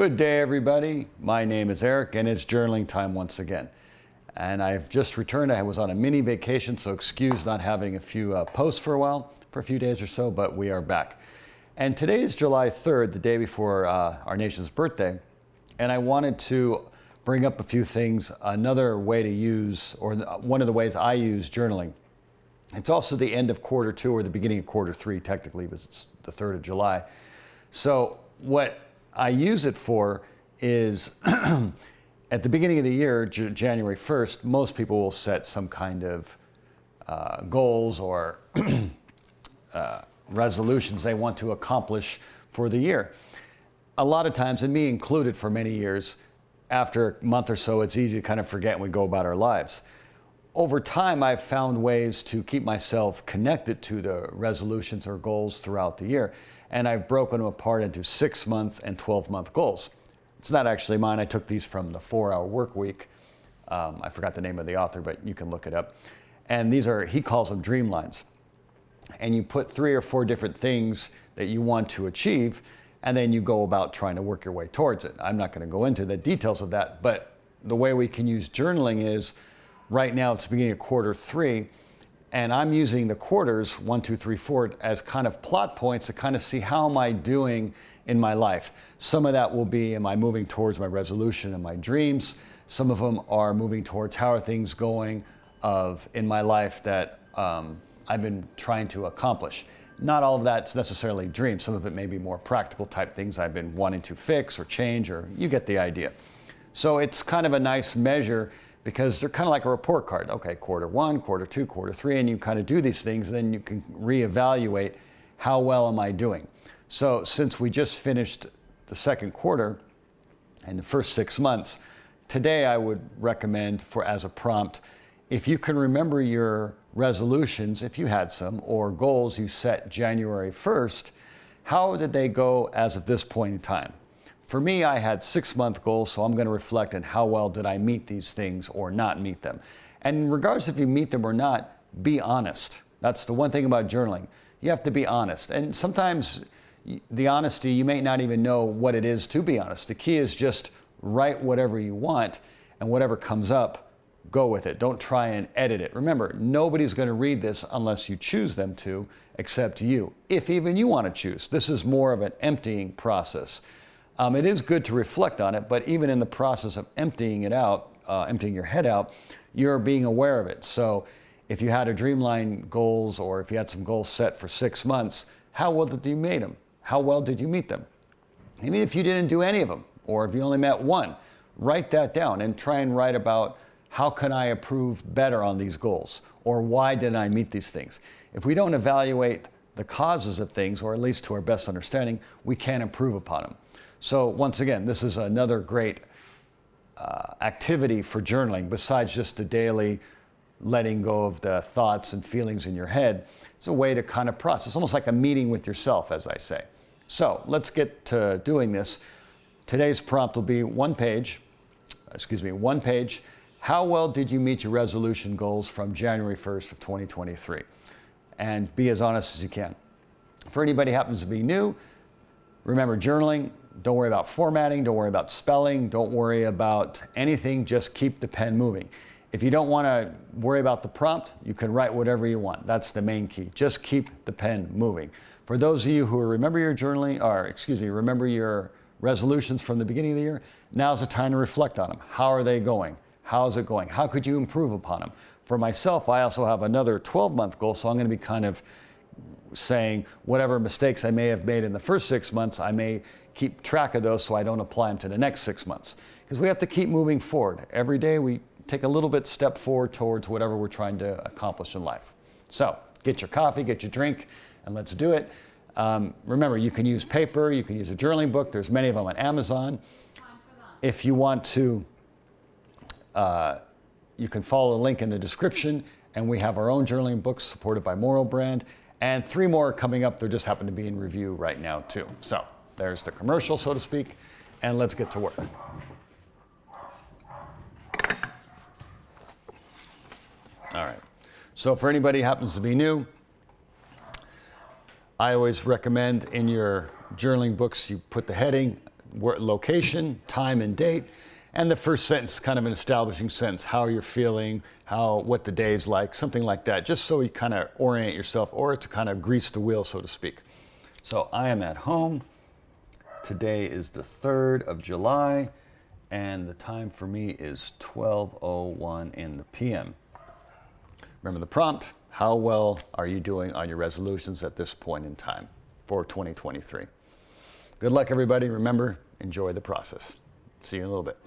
Good day, everybody. My name is Eric, and it's journaling time once again. And I've just returned. I was on a mini vacation, so excuse not having a few posts for a while, for a few days or so, but we are back. And today is July 3rd, the day before our nation's birthday. And I wanted to bring up a few things, another way to use, or one of the ways I use journaling. It's also the end of quarter two, or the beginning of quarter three, technically, because it's the 3rd of July. So what I use it for is at the beginning of the year, January 1st, most people will set some kind of goals or resolutions they want to accomplish for the year. A lot of times, and me included for many years, after a month or so, it's easy to kind of forget and we go about our lives. Over time, I've found ways to keep myself connected to the resolutions or goals throughout the year. And I've broken them apart into 6-month and 12-month goals. It's not actually mine. I took these from the 4-Hour Work Week. I forgot the name of the author, but you can look it up. And these are, he calls them dreamlines. And you put 3 or 4 different things that you want to achieve, and then you go about trying to work your way towards it. I'm not going to go into the details of that, but the way we can use journaling is, right now it's the beginning of quarter 3, and I'm using the quarters, 1, 2, 3, 4, as kind of plot points to kind of see how am I doing in my life. Some of that will be, am I moving towards my resolution and my dreams? Some of them are moving towards how are things going in my life that I've been trying to accomplish. Not all of that's necessarily dreams. Some of it may be more practical type things I've been wanting to fix or change, or you get the idea. So it's kind of a nice measure, because they're kind of like a report card. Okay, quarter 1, quarter 2, quarter 3, and you kind of do these things, and then you can reevaluate how well am I doing. So since we just finished the second quarter and the first 6 months, today I would recommend as a prompt, if you can remember your resolutions, if you had some, or goals you set January 1st, how did they go as of this point in time? For me, I had 6-month goals, so I'm going to reflect on how well did I meet these things or not meet them. And regardless if you meet them or not, be honest. That's the one thing about journaling. You have to be honest. And sometimes the honesty, you may not even know what it is to be honest. The key is just write whatever you want, and whatever comes up, go with it. Don't try and edit it. Remember, nobody's going to read this unless you choose them to, except you. If even you want to choose. This is more of an emptying process. It is good to reflect on it, but even in the process of emptying it out, emptying your head out, you're being aware of it. So if you had a dreamline goals, or if you had some goals set for 6 months, how well did you meet them? How well did you meet them? Even if you didn't do any of them, or if you only met one, write that down and try and write about how can I improve better on these goals, or why didn't I meet these things? If we don't evaluate the causes of things, or at least to our best understanding, we can't improve upon them. So once again, this is another great activity for journaling, besides just the daily letting go of the thoughts and feelings in your head. It's a way to kind of process, almost like a meeting with yourself, as I say. So let's get to doing this. Today's prompt will be one page. How well did you meet your resolution goals from January 1st of 2023? And be as honest as you can. For anybody who happens to be new, remember journaling, don't worry about formatting, don't worry about spelling, don't worry about anything, just keep the pen moving. If you don't want to worry about the prompt, you can write whatever you want. That's the main key. Just keep the pen moving. For those of you who remember your journaling, remember your resolutions from the beginning of the year, now's the time to reflect on them. How are they going? How's it going? How could you improve upon them? For myself, I also have another 12-month goal, so I'm going to be kind of saying whatever mistakes I may have made in the first 6 months, I may keep track of those so I don't apply them to the next 6 months. Because we have to keep moving forward. Every day we take a little bit step forward towards whatever we're trying to accomplish in life. So get your coffee, get your drink, and let's do it. Remember, you can use paper, you can use a journaling book. There's many of them on Amazon. If you want to, you can follow the link in the description, and we have our own journaling books supported by Moral Brand, and 3 more are coming up. They just happen to be in review right now too. So there's the commercial, so to speak, and let's get to work. All right. So for anybody who happens to be new, I always recommend in your journaling books, you put the heading, location, time and date, and the first sentence, kind of an establishing sentence, how you're feeling, what the day's like, something like that, just so you kind of orient yourself, or to kind of grease the wheel, so to speak. So I am at home. Today is the 3rd of July, and the time for me is 12:01 in the PM. Remember the prompt, how well are you doing on your resolutions at this point in time for 2023? Good luck, everybody. Remember, enjoy the process. See you in a little bit.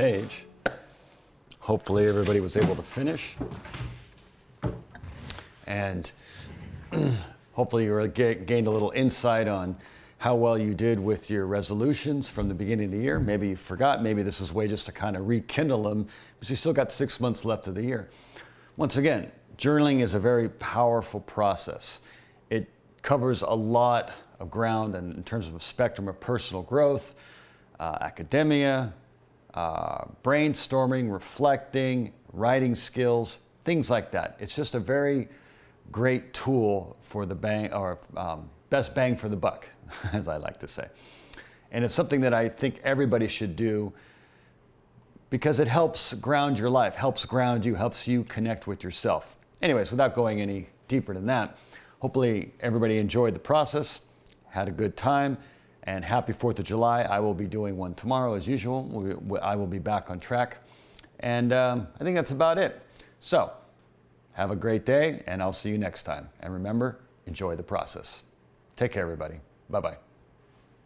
page. Hopefully everybody was able to finish. And hopefully you gained a little insight on how well you did with your resolutions from the beginning of the year. Maybe you forgot, maybe this is a way just to kind of rekindle them, because you still got 6 months left of the year. Once again, journaling is a very powerful process. It covers a lot of ground and in terms of a spectrum of personal growth, academia, brainstorming, reflecting, writing skills, things like that. It's just a very great tool for the best bang for the buck, as I like to say. And it's something that I think everybody should do because it helps ground your life, helps ground you, helps you connect with yourself. Anyways, without going any deeper than that, hopefully everybody enjoyed the process, had a good time, and happy 4th of July. I will be doing one tomorrow as usual. I will be back on track. And I think that's about it. So have a great day, and I'll see you next time. And remember, enjoy the process. Take care, everybody. Bye-bye.